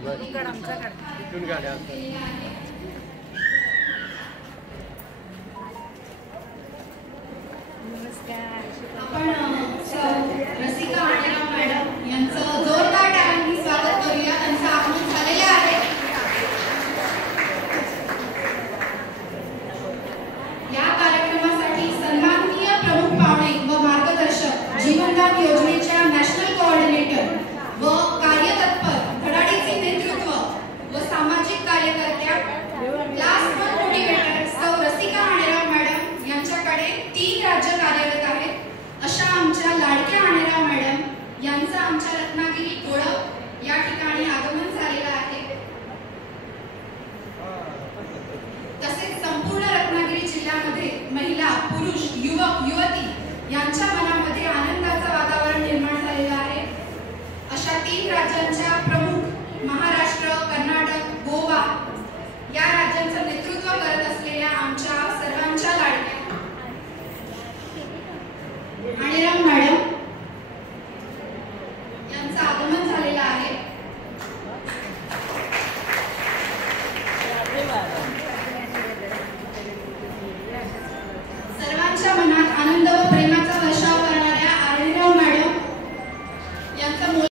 इथून गाड्या रसिका आणेराव मॅडम यांचं जोरदार टाळ्यांनी स्वागत करूया. त्यांचं आगमन झालेलं आहे. या कार्यक्रमासाठी सन्माननीय प्रमुख पाहुणे व मार्गदर्शक जीवनदान योजनेच्या नॅशनल कोऑर्डिनेटर व कार्यतत्पर धडाडीचे नेतृत्व व सामाजिक कार्यकर्त्या क्लास 1 मोटिवेटर सौ रसिका आणेराव मॅडम यांच्याकडे 3 राज्य कार्यरत आहेत. अशा आमच्या लाडक्या आणेराव मॅडम यांचं आमच्या रत्नागिरी ओळख या ठिकाणी आगमन झालेलं आहे. तसेच संपूर्ण रत्नागिरी जिल्ह्यामध्ये महिला, पुरुष, युवक, युवती यांच्या मनामध्ये आनंदाचं वातावरण निर्माण झालेलं आहे. अशा 3 राज्यांच्या प्रमुख महाराष्ट्र, कर्नाटक, गोवा या राज्यांचं नेतृत्व करत असलेल्या आमच्या सर्वांच्या लाडक्या आणेराव मॅडम यांचं आगमन